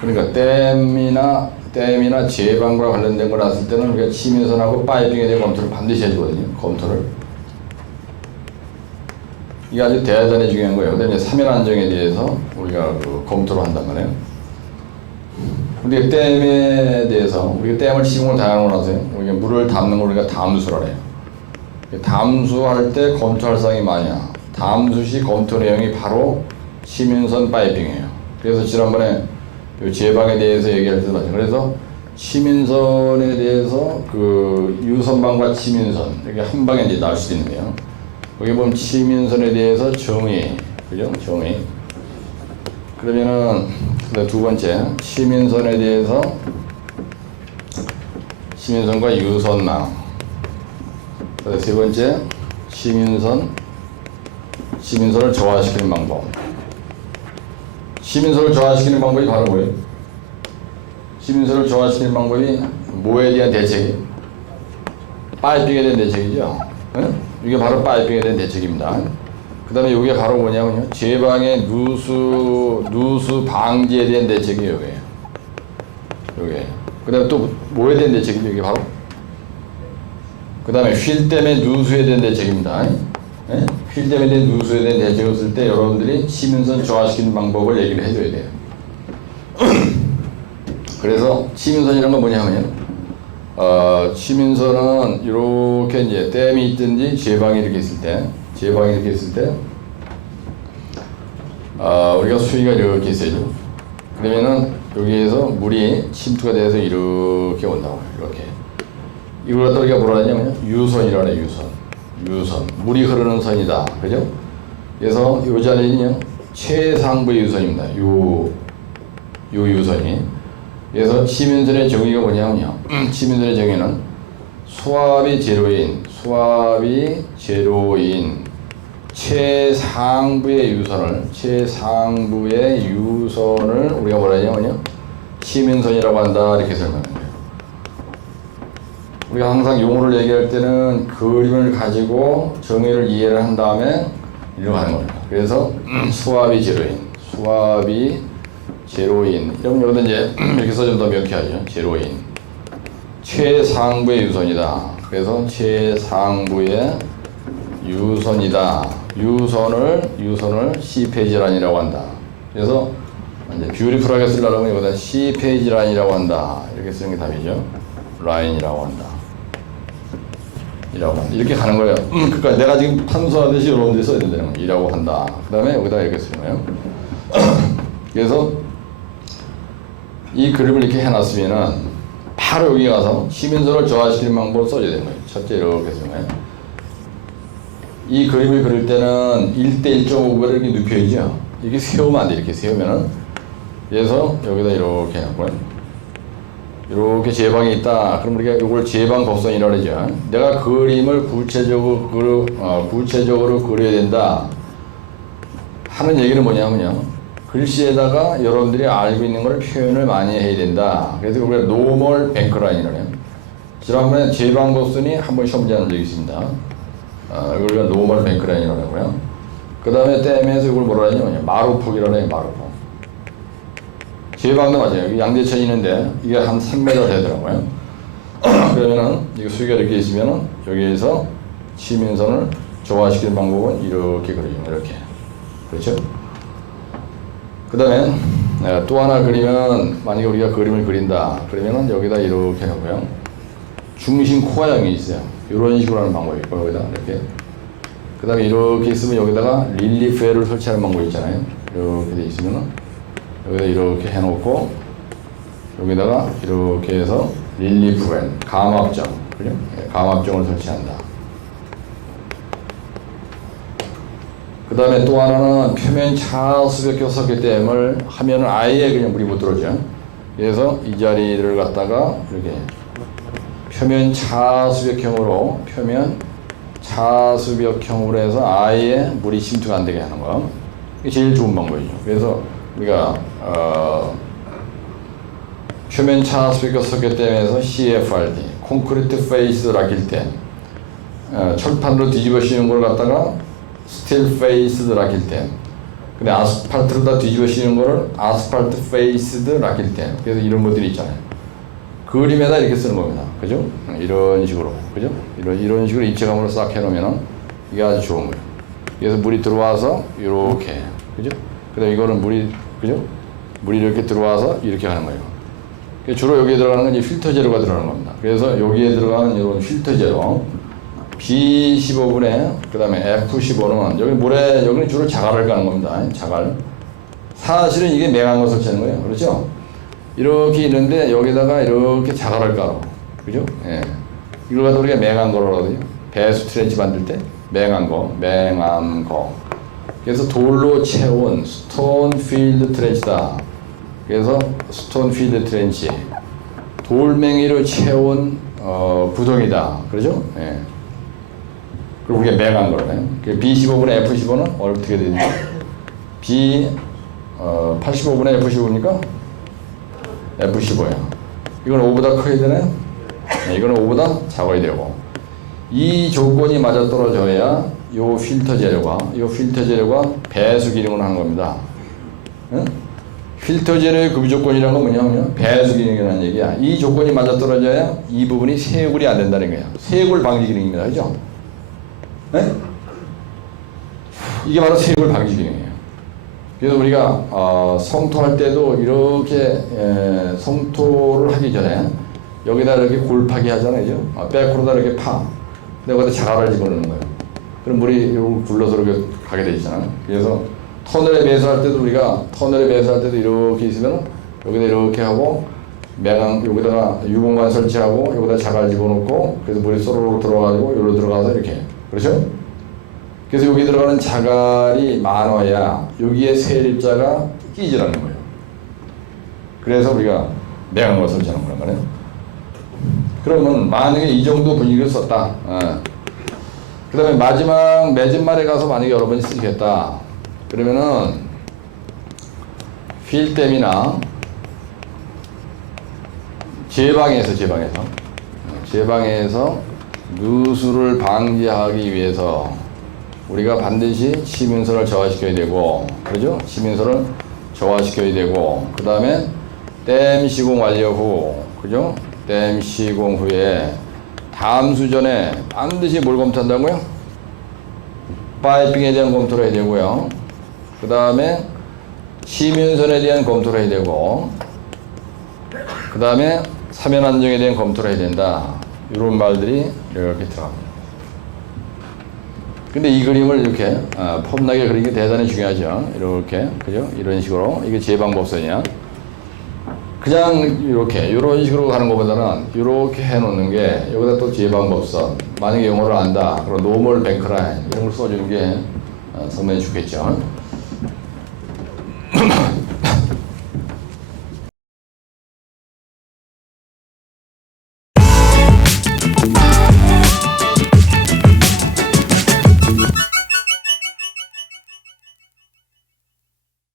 그러니까 댐이나 제방과 관련된 걸 났을 때는 우리가 치민선하고 파이핑에 대한 검토를 반드시 해주거든요. 검토를. 이게 아주 대단히 중요한 거예요. 그다음에 사면 안정에 대해서 우리가 그 검토를 한단 말이에요. 우리가 댐에 대해서 우리가 댐을 시공을 다 하고 나서 우리가 물을 담는 걸 우리가 담수를 해요. 담수할 때 검토할 사항이 많이야. 담수 시 검토 내용이 바로 치민선 파이핑이에요. 그래서 지난번에 이 제방에 대해서 얘기할 때도 맞아요. 그래서 치민선에 대해서 그 유선방과 치민선 이렇게 한 방에 이제 나올 수도 있는 거예요. 여기 보면 치민선에 대해서 정의, 그죠? 정의. 그러면은 두 번째 치민선에 대해서 치민선과 유선망. 세 번째 치민선을 저하시키는 방법. 치민선을 저하시키는 방법이 바로 뭐예요? 치민선을 저하시키는 방법이 뭐에 대한 대책이? 파이핑에 대한 대책이죠. 네? 이게 바로 파이핑에 대한 대책입니다. 그 다음에 이게 바로 뭐냐면요. 제방의 누수 방지에 대한 대책이에요. 요게. 그 다음에 또 뭐에 대한 대책이죠? 이게 바로? 그 다음에 휠 때문에 누수에 대한 대책입니다. 네? 휠 때문에 누수에 대한 대책을 쓸 때 여러분들이 치민선 저하시키는 방법을 얘기를 해줘야 돼요. 그래서 치민선이란 건 뭐냐면요. 치민선은 이렇게 이제 댐이 있든지 제방이 이렇게 있을 때, 우리가 수위가 이렇게 있어야죠. 그러면은 여기에서 물이 침투가 돼서 이렇게 온다고요. 이렇게. 이걸 갖다 우리가 뭐라 하냐면요. 유선이라고 해요. 유선. 물이 흐르는 선이다. 그죠? 그래서 이 자리는요. 최상부의 유선입니다. 요 유선이. 그래서 치민선의 정의가 뭐냐면요. 치민선의 정의는 수압이 제로인 최상부의 유선을 우리가 뭐라 하냐면요. 치민선이라고 한다. 이렇게 설명합니다. 우리가 항상 용어를 얘기할 때는 그림을 가지고 정의를 이해를 한 다음에 이렇게 하는 겁니다. 그래서 수압이 제로인 이러면 여기다 이제 이렇게 써주면 더 명쾌하죠. 제로인 최상부의 유선이다. 그래서 최상부의 유선이다. 유선을 C페이지란이라고 한다. 그래서 이제 뷰티풀하게 쓰려면 여기다 C페이지란이라고 한다. 이렇게 쓰는 게 답이죠. 라인이라고 한다. 이렇게 가는 거예요. 그러니까 내가 지금 판수하듯이 여러분들이 써야 된다는 거예요. 이라고 한다. 그 다음에 여기다 이렇게 쓰는 거예요. 그래서 이 그림을 이렇게 해놨으면은 바로 여기 가서 치민선을 저하시키는 방법을 써줘야 되는 거예요. 첫째 이렇게 쓰는 거예요. 이 그림을 그릴 때는 1대 1.5배를 이렇게 눕혀야죠. 이렇게 세우면 안 돼. 이렇게 세우면은. 그래서 여기다 이렇게 해놓고요. 이렇게 제방이 있다. 그럼 우리가 이걸 제방 곡선이라고 그러죠. 내가 그림을 구체적으로 그려야 된다 하는 얘기는 뭐냐면요. 글씨에다가 여러분들이 알고 있는 걸 표현을 많이 해야 된다. 그래서 우리가 노멀 뱅크라인이라고 해요. 지난번에 제방 곡선이 한번 시험 문제 한 적이 있습니다. 이걸 우리가 노멀 뱅크라인이라고 하고요. 그 다음에 댐에서 이걸 뭐라 하냐면요. 마루폭이라고 해요. 마루폭. 제방도 맞아요. 양재천이 있는데 이게 한 3m 되더라고요. 그러면은 이거 수위가 이렇게 있으면은 여기에서 치민선을 조화시키는 방법은 이렇게 그려요. 이렇게. 그렇죠? 그 다음에 또 하나 그리면 만약에 우리가 그림을 그린다. 그러면은 여기다 이렇게 하고요. 중심 코어형이 있어요. 이런 식으로 하는 방법이 있고 여기다 이렇게. 그 다음에 이렇게 있으면 여기다가 릴리프회를 설치하는 방법이 있잖아요. 이렇게 돼 있으면은 여기다 이렇게 해놓고 여기다가 이렇게 해서 릴리프웬 감압정, 그죠? 감압정을 설치한다. 그 다음에 또 하나는 표면 차수벽형 석회댐을 하면은 아예 그냥 물이 못 들어오죠. 그래서 이 자리를 갖다가 이렇게 표면 차수벽형으로 해서 아예 물이 침투가 안 되게 하는 거. 이게 제일 좋은 방법이죠. 그래서 우리가 표면 차수벽형 석회댐에서 CFRD 콘크리트 페이스 락일댐 철판으로 뒤집어 씌우는 걸 갖다가 스틸 페이스 락일댐 근데 아스팔트로 다 뒤집어 씌우는 거를 아스팔트 페이스드 라킬텐. 그래서 이런 것들이 있잖아요. 그림에다 이렇게 쓰는 겁니다. 그죠? 이런 식으로. 그죠? 이런 식으로 입체감으로 싹 해놓으면 이게 아주 좋은 거예요. 그래서 물이 들어와서 이렇게. 그죠? 그 다음에 이거는 물이, 그죠? 물이 이렇게 들어와서 이렇게 하는 거예요. 주로 여기에 들어가는 건 이제 필터 재료가 들어가는 겁니다. 그래서 여기에 들어가는 이런 필터 재료. B15분에, 그 다음에 F15는 여기 물에, 여기는 주로 자갈을 까는 겁니다. 자갈. 사실은 이게 맹한 거 설치하는 거예요. 그렇죠? 이렇게 있는데 여기다가 이렇게 자갈을 깔아. 그죠? 예. 이걸 갖다 우리가 맹한 거라고 하거든요. 배수 트렌치 만들 때 맹한 거, 맹한 거. 그래서 돌로 채운 스톤 필드 트렌치다. 그래서 스톤 필드 트렌치. 돌멩이로 채운 구덩이다. 그러죠? 예. 그리고 그게 맹한 거네. B15분의 F15는 어떻게 되죠? B85분의 F15니까 F15야. 이건 5보다 커야 되나요? 네, 이거는 5보다 작아야 되고. 이 조건이 맞아떨어져야 요 필터 재료가 배수 기능을 하는 겁니다. 응? 필터 재료의 급유 조건이라는 건 뭐냐면 배수 기능이라는 얘기야. 이 조건이 맞아떨어져야 이 부분이 세굴이 안 된다는 거야. 세굴 방지 기능입니다. 그죠? 네? 이게 바로 세굴 방지 기능이에요. 그래서 우리가 성토할 때도 이렇게 성토를 하기 전에 여기다 이렇게 골파기 하잖아요. 그죠? 백으로다 이렇게 파. 근데 거기다 자갈을 집어넣는 거예요. 그럼 물이 굴러서 이렇게 가게 돼 있잖아요. 그래서 터널에 배수할 때도 우리가 이렇게 있으면 여기다 이렇게 하고 여기다가 유봉관 설치하고 여기다 자갈 집어넣고 그래서 물이 쏘르륵 들어가지고 여기로 들어가서 이렇게. 그렇죠? 그래서 여기 들어가는 자갈이 많아야 여기에 세립자가 끼지라는 거예요. 그래서 우리가 맹한 걸 설치하는 거란 말이에요. 그러면 만약에 이 정도 분위기를 썼다. 그 다음에 마지막 매진말에 가서 만약에 여러분이 쓰시겠다. 그러면은 필댐이나 제방에서 누수를 방지하기 위해서 우리가 반드시 시민선을 저하시켜야 되고, 그러죠? 시민선을 저하시켜야 되고, 그 다음에 댐 시공 완료 후, 그죠? 댐 시공 후에 담수 전에 반드시 뭘 검토한다고요? 파이핑에 대한 검토를 해야 되고요. 그 다음에 시민선에 대한 검토를 해야 되고, 그 다음에 사면 안정에 대한 검토를 해야 된다. 이런 말들이 이렇게 들어갑니다. 근데 이 그림을 이렇게 폼나게 그리는 게 대단히 중요하죠. 이렇게, 그죠? 이런 식으로. 이게 제방법선이야. 그냥 이런 식으로 가는 것보다는 이렇게 해놓는 게 여기다 또 제방법선. 만약에 영어를 안다. 그럼 노멀 뱅크라인 이런 걸 써주는 게 상당히 좋겠죠.